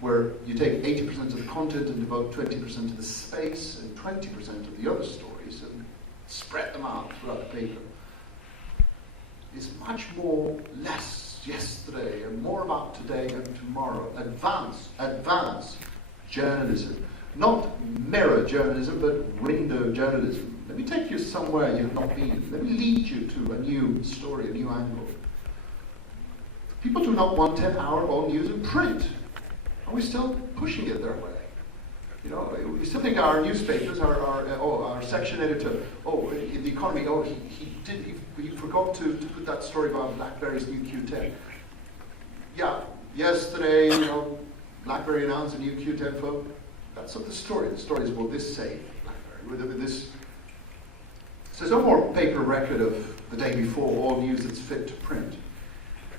where you take 80% of the content and devote 20% of the space and 20% of the other stories and spread them out throughout the paper, is much more less yesterday and more about today and tomorrow. Advance journalism. Not mirror journalism, but window journalism. Let me take you somewhere you have not been. Let me lead you to a new story, a new angle. People do not want 10-hour all news in print. Are we still pushing it their way? You know, we still think our newspapers, our section editor, in the economy, he forgot to put that story about BlackBerry's new Q10. Yeah, yesterday, you know, BlackBerry announced a new Q10 phone. That's not the story. The story is, will this save BlackBerry? With this, so there's no more paper record of the day before, all news that's fit to print.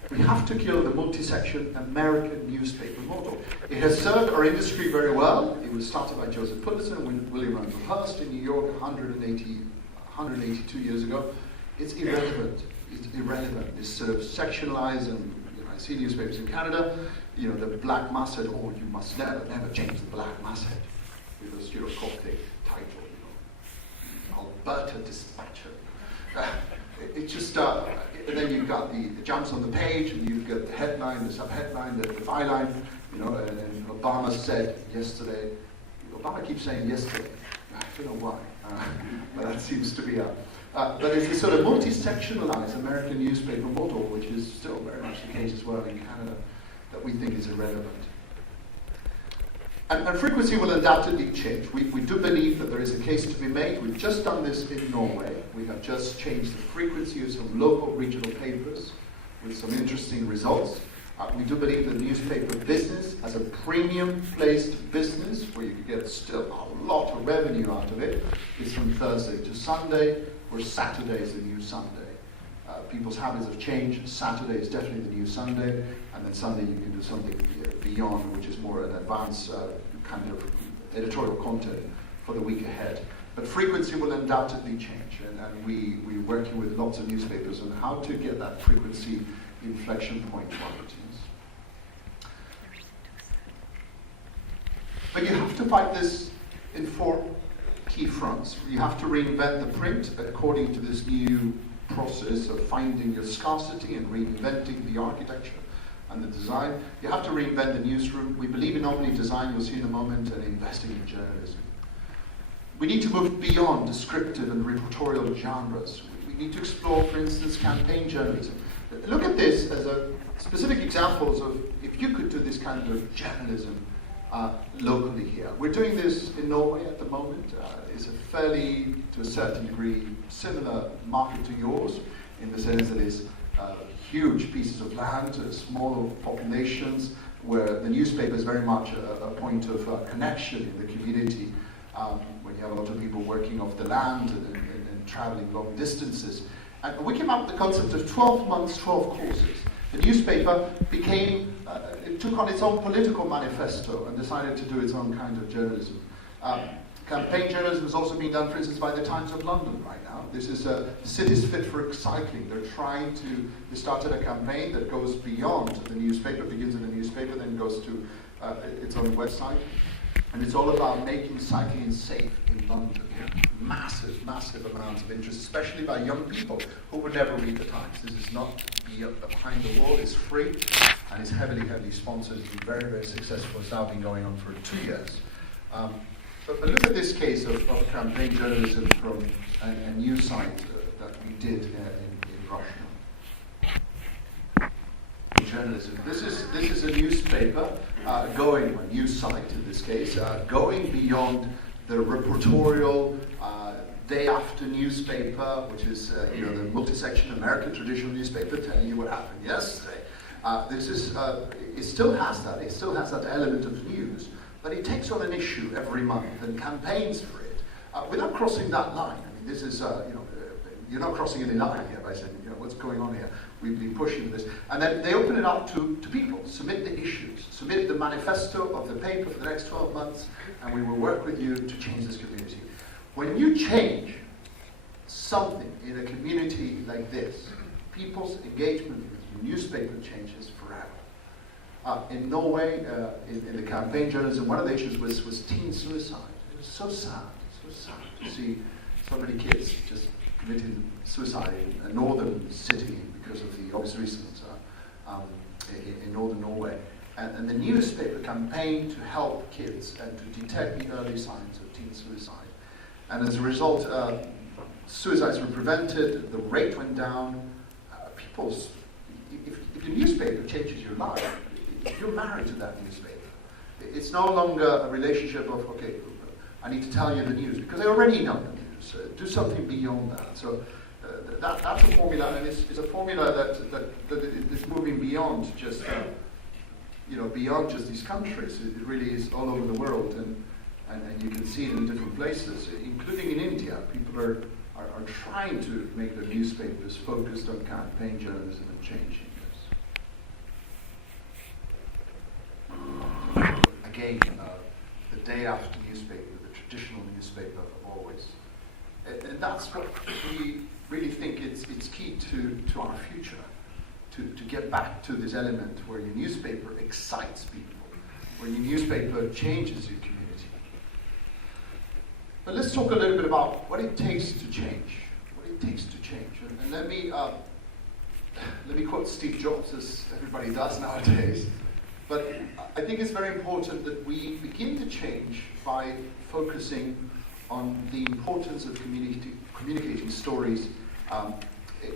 We have to kill the multi-section American newspaper model. It has served our industry very well. It was started by Joseph Putterson and William Randall Hearst in New York 182 years ago. It's irrelevant. It's irrelevant. It's sort of sectionalized, and you know, I see newspapers in Canada, you know, the black masthead, you must never change the black masthead. Because, you know, Coptic title, you know, Alberta Dispatcher. It's just, and then you've got the jumps on the page, and you've got the headline, the subheadline, the byline, you know, and Obama said yesterday. Obama keeps saying yesterday. I don't know why, but that seems to be but it's a sort of multi-sectionalized American newspaper model, which is still very much the case as well in Canada, that we think is irrelevant. And frequency will undoubtedly change. We do believe that there is a case to be made. We've just done this in Norway. We have just changed the frequency of some local regional papers with some interesting results. We do believe that the newspaper business as a premium placed business, where you could get still a lot of revenue out of it, is from Thursday to Sunday, where Saturday is the new Sunday. People's habits have changed. Saturday is definitely the new Sunday, and then Sunday you can do something beyond, which is more an advanced kind of editorial content for the week ahead. But frequency will undoubtedly change, and we're working with lots of newspapers on how to get that frequency inflection point to our routines. But you have to fight this in 4 key fronts. You have to reinvent the print according to this new process of finding your scarcity and reinventing the architecture and the design. You have to reinvent the newsroom. We believe in omni design, you'll see in a moment, and investing in journalism. We need to move beyond descriptive and reportorial genres. We need to explore, for instance, campaign journalism. Look at this as a specific examples of if you could do this kind of journalism locally here. We're doing this in Norway at the moment. It's a fairly, to a certain degree, similar market to yours, in the sense that it's huge pieces of land, smaller populations, where the newspaper is very much a point of connection in the community, when you have a lot of people working off the land and traveling long distances. And we came up with the concept of 12 months, 12 courses. The newspaper became, it took on its own political manifesto and decided to do its own kind of journalism. Campaign journalism is also being done, for instance, by the Times of London right now. This is Cities Fit for Cycling. They started a campaign that goes beyond the newspaper, begins in the newspaper, then goes to its own website. And it's all about making cycling safe in London. Massive, massive amounts of interest, especially by young people who would never read the Times. This is not behind the wall, it's free, and it's heavily, heavily sponsored. It's been very, very successful. It's now been going on for 2 years. But look at this case of campaign journalism from a news site that we did in Russia. Journalism. This is a newspaper a news site in this case, going beyond the reportorial day after newspaper, which is the multi-section American traditional newspaper telling you what happened yesterday. It still has that. It still has that element of news, but it takes on an issue every month and campaigns for it without crossing that line. I mean, this is you're not crossing any line here by saying, what's going on here? We've been pushing for this. And then they open it up to people, submit the issues, submit the manifesto of the paper for the next 12 months, and we will work with you to change this community. When you change something in a community like this, people's engagement with the newspaper changes forever. In Norway, in the campaign journalism, one of the issues was teen suicide. It was so sad to see so many kids just committing suicide in a northern city because of the obvious reasons in northern Norway. And the newspaper campaigned to help kids and to detect the early signs of teen suicide. And as a result, suicides were prevented, the rate went down. If your newspaper changes your life, if you're married to that newspaper, it's no longer a relationship of, okay, I need to tell you the news, because they already know the news. Do something beyond that. So that's a formula, and it's a formula that is moving beyond just, beyond just these countries. It really is all over the world, and you can see it in different places, including in India. People are trying to make their newspapers focused on campaign journalism and changing this. Again, the day after newspaper, the traditional newspaper of always. And that's what we really think it's key to our future, to get back to this element where your newspaper excites people, where your newspaper changes your community. But let's talk a little bit about what it takes to change. What it takes to change. And let me quote Steve Jobs, as everybody does nowadays. But I think it's very important that we begin to change by focusing on the importance of communicating stories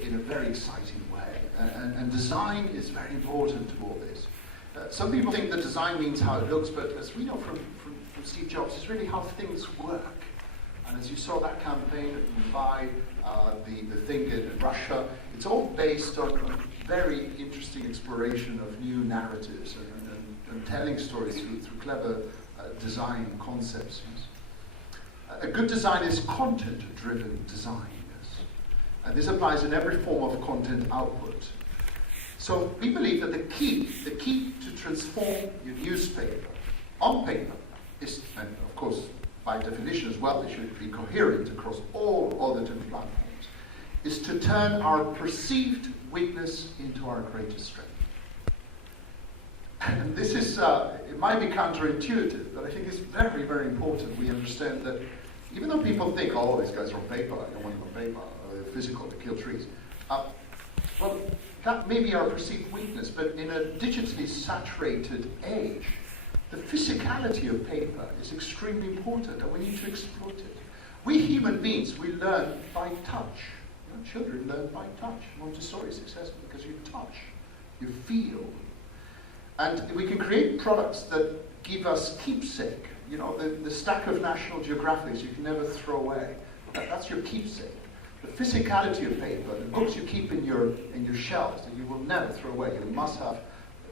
in a very exciting way. And design is very important to all this. Some people think that design means how it looks, but as we know from Steve Jobs, it's really how things work. And as you saw that campaign at Mumbai, the thing in Russia, it's all based on a very interesting exploration of new narratives and telling stories through clever design concepts. A good design is content-driven design. And this applies in every form of content output. So we believe that the key to transform your newspaper on paper is, and of course, by definition as well, it should be coherent across all other different platforms, is to turn our perceived weakness into our greatest strength. And this is, it might be counterintuitive, but I think it's very, very important we understand that even though people think, oh, these guys are on paper, I don't want them on paper, or they're physical, they kill trees. Well, that may be our perceived weakness, but in a digitally saturated age, the physicality of paper is extremely important, and we need to exploit it. We human beings, we learn by touch. Children learn by touch. Montessori is successful because you touch, you feel. And we can create products that give us keepsake. The stack of National Geographics you can never throw away. That's your keepsake. The physicality of paper, the books you keep in your shelves that you will never throw away. You must have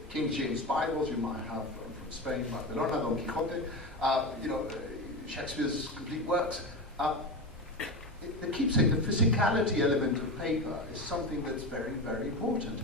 King James Bibles, you might have from Spain, Barcelona, Don Quixote, Shakespeare's complete works. The keepsake, the physicality element of paper is something that's very, very important.